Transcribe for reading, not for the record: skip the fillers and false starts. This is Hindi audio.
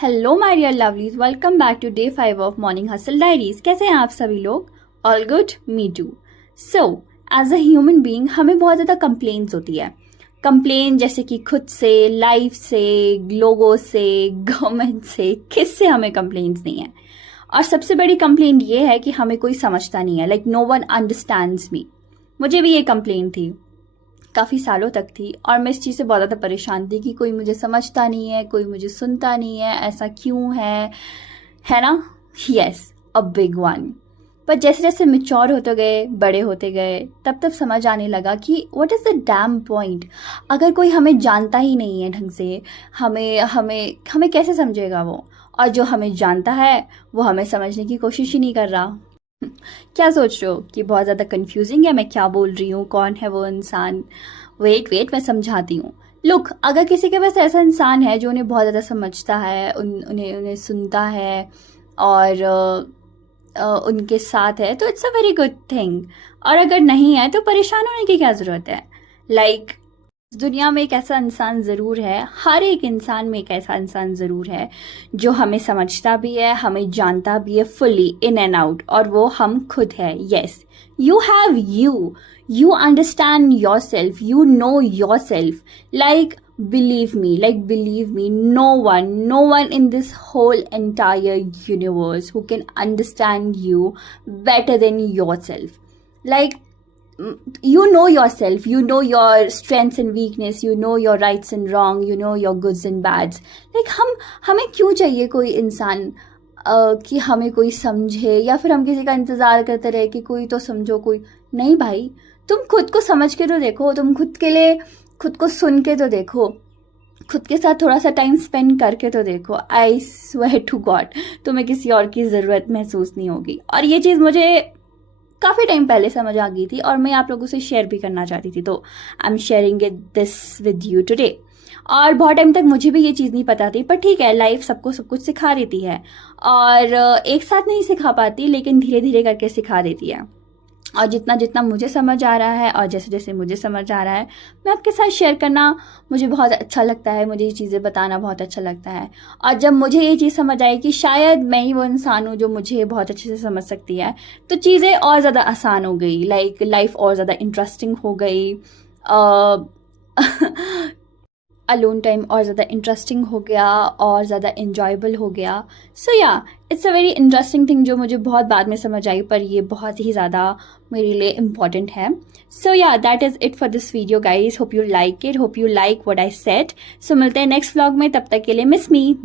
Hello my dear lovelies, welcome back to day 5 of morning hustle diaries. कैसे हैं आप सभी लोग? All good, me too. So as a human being हमें बहुत ज़्यादा कंप्लेंट्स होती है। कंप्लेन जैसे कि खुद से, लाइफ से, लोगों से, गवर्नमेंट से, किससे हमें कंप्लेंट्स नहीं है। और सबसे बड़ी कंप्लेंट ये है कि हमें कोई समझता नहीं है, लाइक नो वन अंडरस्टैंड्स मी। मुझे भी ये कंप्लेंट थी, काफ़ी सालों तक थी, और मैं इस चीज़ से बहुत ज़्यादा परेशान थी कि कोई मुझे समझता नहीं है, कोई मुझे सुनता नहीं है, ऐसा क्यों है ना? Yes, a big one. पर जैसे जैसे मैच्योर होते गए, बड़े होते गए, तब तब समझ आने लगा कि what is the dam point. अगर कोई हमें जानता ही नहीं है ढंग से, हमें हमें हमें कैसे समझेगा वो? और जो हमें जानता है वो हमें समझने की कोशिश ही नहीं कर रहा। क्या सोच रहे हो कि बहुत ज़्यादा कंफ्यूजिंग है मैं क्या बोल रही हूँ? कौन है वो इंसान? वेट मैं समझाती हूँ। लुक, अगर किसी के पास ऐसा इंसान है जो उन्हें बहुत ज़्यादा समझता है, उन्हें उन्हें सुनता है और उनके साथ है, तो it's a very good thing. और अगर नहीं है तो परेशान होने की क्या ज़रूरत है? लाइक दुनिया में एक ऐसा इंसान ज़रूर है, हर एक इंसान में एक ऐसा इंसान ज़रूर है जो हमें समझता भी है, हमें जानता भी है फुली इन एंड आउट, और वो हम खुद है। Yes, you have you understand your self, you know your self. Like believe me, no one in this whole entire universe who can understand you better than yourself. Like, you know yourself, you know your strengths and weakness, you know your rights and wrong, you know your goods and bads. Like हमें क्यों चाहिए कोई इंसान कि हमें कोई समझे, या फिर हम किसी का इंतज़ार करते रहे कि कोई तो समझो। कोई नहीं भाई, तुम खुद को समझ के तो देखो, तुम खुद के लिए खुद को सुन के तो देखो, खुद के साथ थोड़ा सा टाइम स्पेंड करके तो देखो। आई स्वेयर टू गॉड, तुम्हें किसी और की ज़रूरत महसूस नहीं होगी। और ये चीज़ मुझे काफ़ी टाइम पहले समझ आ गई थी और मैं आप लोगों से शेयर भी करना चाहती थी, तो I am sharing it this with you today. और बहुत टाइम तक मुझे भी ये चीज़ नहीं पता थी, पर ठीक है, लाइफ सबको सब कुछ सिखा देती है। और एक साथ नहीं सिखा पाती, लेकिन धीरे धीरे करके सिखा देती है। और जितना जितना मुझे समझ आ रहा है और जैसे जैसे मुझे समझ आ रहा है, मैं आपके साथ शेयर करना मुझे बहुत अच्छा लगता है, मुझे ये चीज़ें बताना बहुत अच्छा लगता है। और जब मुझे ये चीज़ समझ आई कि शायद मैं ही वो इंसान हूँ जो मुझे बहुत अच्छे से समझ सकती है, तो चीज़ें और ज़्यादा आसान हो गई, लाइक लाइफ और ज़्यादा इंटरेस्टिंग हो गई। अलोन टाइम और ज़्यादा इंटरेस्टिंग हो गया और ज़्यादा इन्जॉयबल हो गया। सो या, it's a very interesting thing जो मुझे बहुत बाद में समझ आई, पर ये बहुत ही ज़्यादा मेरे लिए इम्पॉर्टेंट है। So yeah, that is it for this video guys. Hope you like it, hope you like what I said. So मिलते हैं नेक्स्ट व्लॉग में, तब तक के लिए मिस मी।